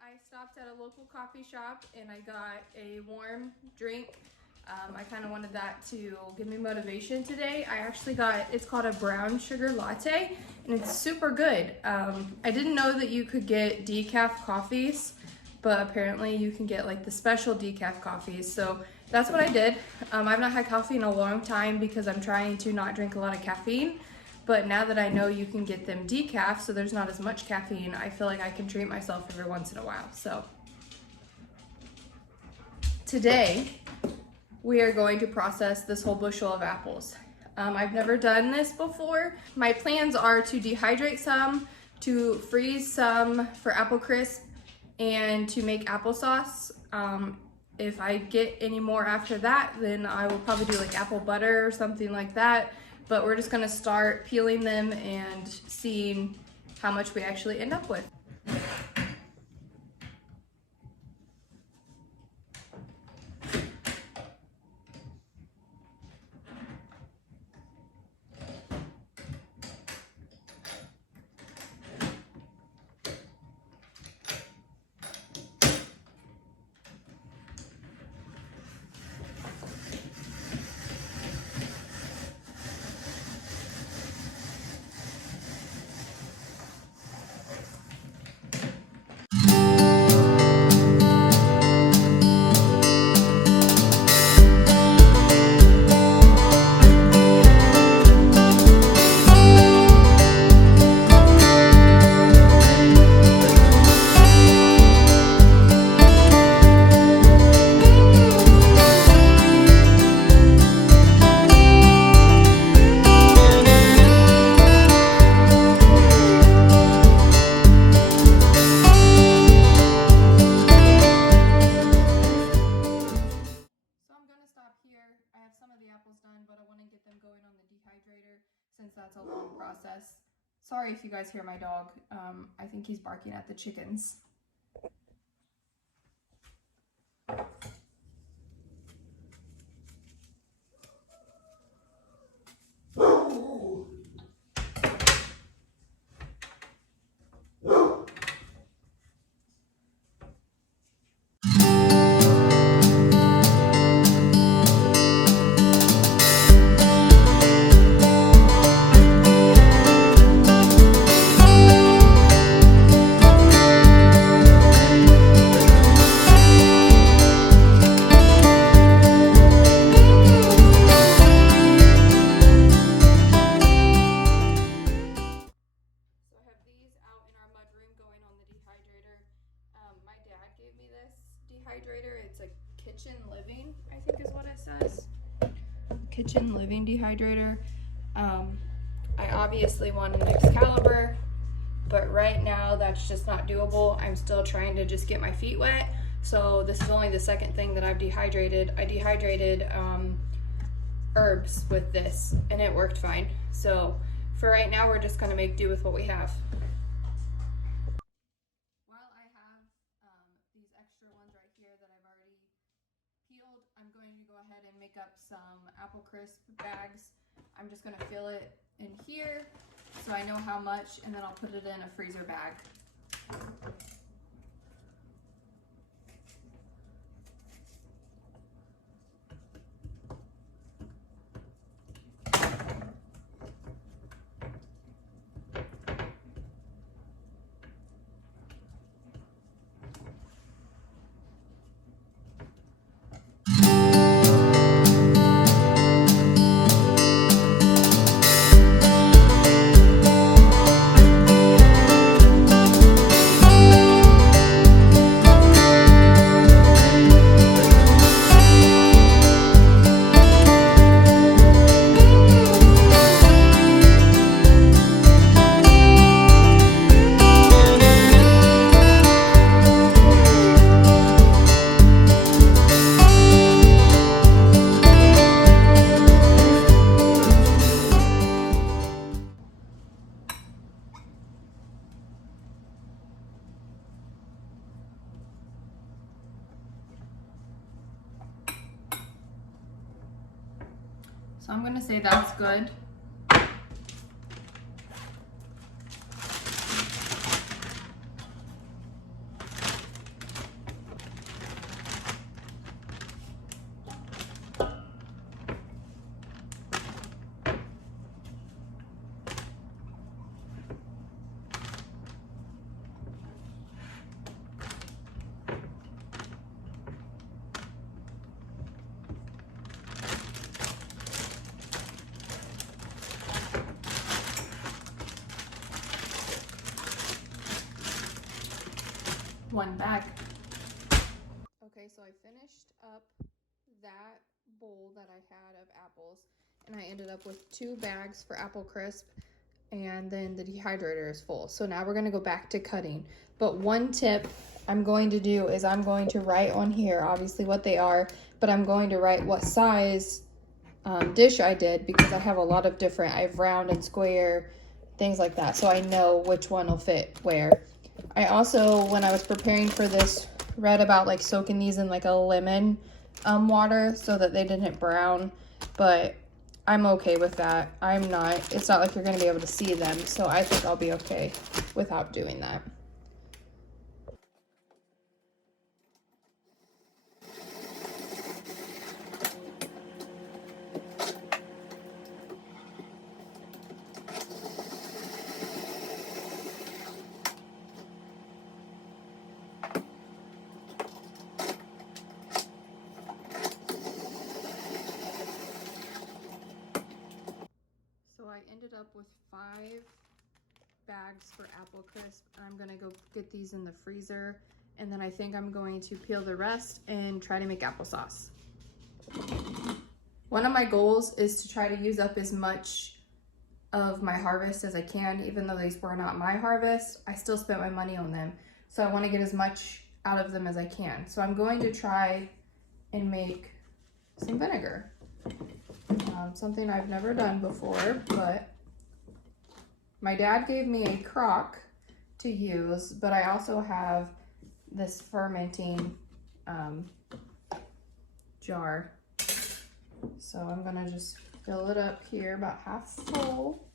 I stopped at a local coffee shop and I got a warm drink. I kind of wanted that to give me motivation today. I actually got, it's called a brown sugar latte and it's super good. I didn't know that you could get decaf coffees, but apparently you can get like the special decaf coffees. So that's what I did. I've not had coffee in a long time because I'm trying to not drink a lot of caffeine. But now that I know you can get them decaf, so there's not as much caffeine, I feel like I can treat myself every once in a while. So today, we are going to process this whole bushel of apples. I've never done this before. My plans are to dehydrate some, to freeze some for apple crisp, and to make applesauce. If I get any more after that, then I will probably do like apple butter or something like that. But we're just gonna start peeling them and seeing how much we actually end up with. Since that's a long process. Sorry if you guys hear my dog. I think he's barking at the chickens. Dehydrator. It's a Kitchen Living, I think is what it says. Kitchen Living dehydrator. I obviously want an Excalibur, but right now that's just not doable. I'm still trying to just get my feet wet. So this is only the second thing that I've dehydrated. I dehydrated herbs with this and it worked fine. So for right now, we're just gonna make do with what we have. I'm going to go ahead and make up some apple crisp bags. I'm just going to fill it in here so I know how much, and then I'll put it in a freezer bag. So I'm going to say that's good. one bag. Okay, so I finished up that bowl that I had of apples, and I ended up with 2 bags for Apple Crisp, and then the dehydrator is full. So now we're gonna go back to cutting. But one tip I'm going to do is I'm going to write on here, obviously what they are, but I'm going to write what size dish I did, because I have a lot of different, I have round and square, things like that, so I know which one will fit where. I also, when I was preparing for this, read about like soaking these in like a lemon water so that they didn't brown, but I'm okay with that. It's not like you're going to be able to see them, so I think I'll be okay without doing that. So I ended up with 5 bags for Apple Crisp. I'm gonna go get these in the freezer, and then I think I'm going to peel the rest and try to make applesauce. One of my goals is to try to use up as much of my harvest as I can. Even though these were not my harvest, I still spent my money on them. So I want to get as much out of them as I can. So I'm going to try and make some vinegar. Something I've never done before, but my dad gave me a crock to use, but I also have this fermenting jar. So I'm gonna just fill it up here about half full.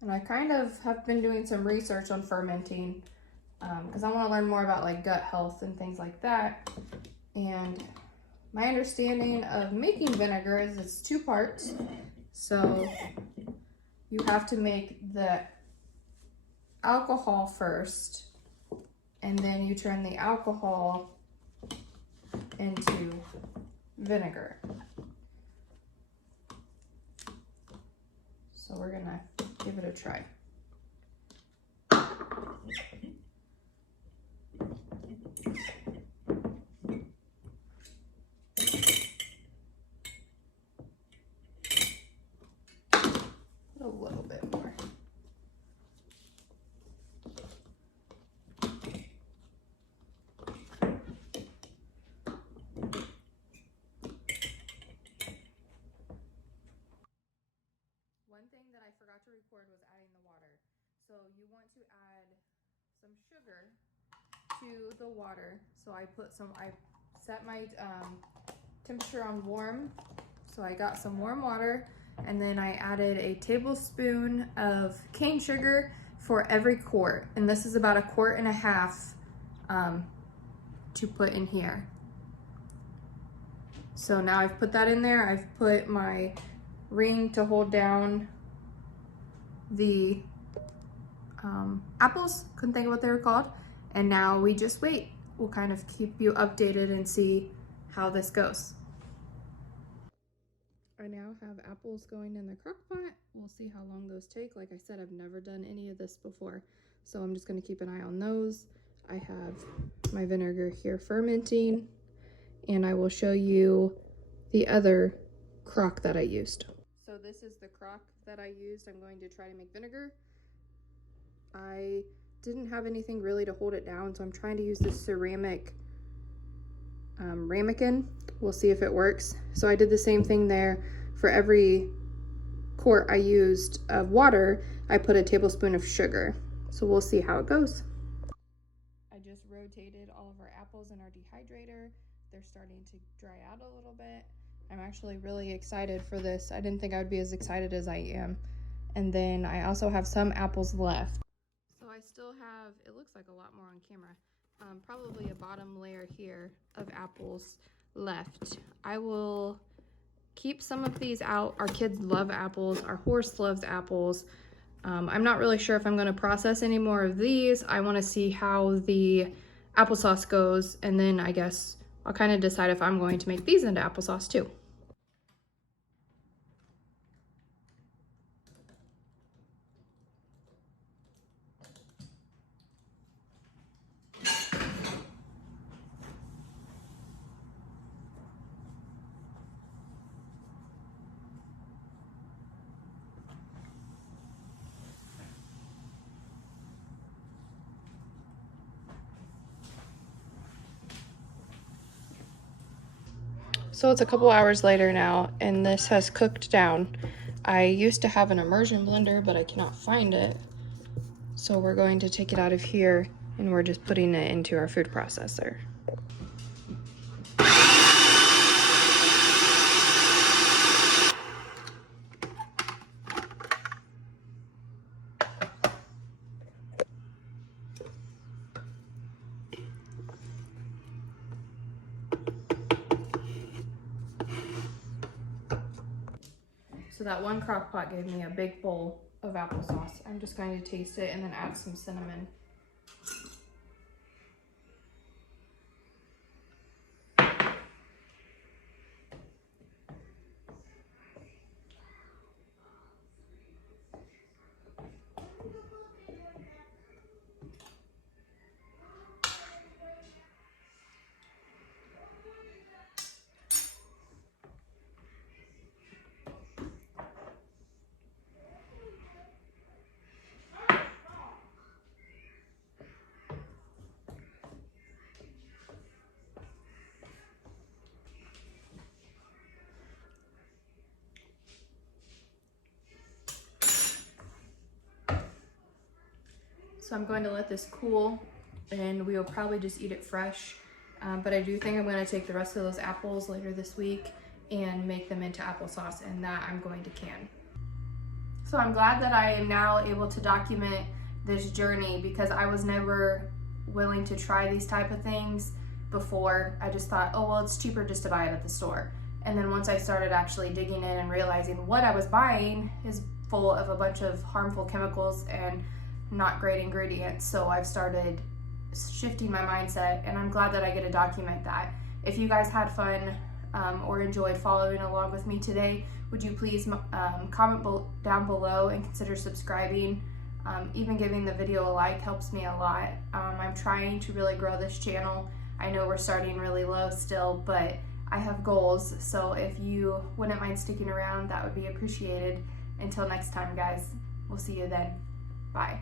And I kind of have been doing some research on fermenting because I want to learn more about like gut health and things like that. And my understanding of making vinegar is it's 2 parts. So you have to make the alcohol first, and then you turn the alcohol into vinegar. So we're gonna give it a try. A little bit more. One thing that I forgot to record was adding the water. So you want to add some sugar to the water. So I set my temperature on warm. So I got some warm water, and then I added a tablespoon of cane sugar for every quart. And this is about 1.5 quarts to put in here. So now I've put that in there. I've put my ring to hold down the apples. Couldn't think of what they were called. And now we just wait. We'll kind of keep you updated and see how this goes. I now have apples going in the crock pot. We'll see how long those take. Like I said, I've never done any of this before, so I'm just going to keep an eye on those. I have my vinegar here fermenting, and I will show you the other crock that I used. So this is the crock that I used. I'm going to try to make vinegar. I didn't have anything really to hold it down, so I'm trying to use this ceramic ramekin. We'll see if it works. So I did the same thing there. For every quart I used of water, I put a tablespoon of sugar. So we'll see how it goes. I just rotated all of our apples in our dehydrator. They're starting to dry out a little bit. I'm actually really excited for this. I didn't think I would be as excited as I am. And then I also have some apples left. So I still have, it looks like a lot more on camera, probably a bottom layer here of apples left. I will keep some of these out. Our kids love apples. Our horse loves apples. I'm not really sure if I'm going to process any more of these. I want to see how the applesauce goes, and then I guess I'll kind of decide if I'm going to make these into applesauce too. So it's a couple hours later now, and this has cooked down. I used to have an immersion blender, but I cannot find it. So we're going to take it out of here, and we're just putting it into our food processor. So that one crock pot gave me a big bowl of applesauce. I'm just going to taste it and then add some cinnamon. So I'm going to let this cool, and we will probably just eat it fresh. But I do think I'm going to take the rest of those apples later this week and make them into applesauce, and that I'm going to can. So I'm glad that I am now able to document this journey, because I was never willing to try these type of things before. I just thought, oh, well, it's cheaper just to buy it at the store. And then once I started actually digging in and realizing what I was buying is full of a bunch of harmful chemicals and not great ingredients, so I've started shifting my mindset, and I'm glad that I get to document that. If you guys had fun or enjoyed following along with me today, would you please comment down below and consider subscribing. Even giving the video a like helps me a lot. I'm trying to really grow this channel. I know we're starting really low still, but I have goals, so if you wouldn't mind sticking around, that would be appreciated. Until next time, guys, we'll see you then. Bye.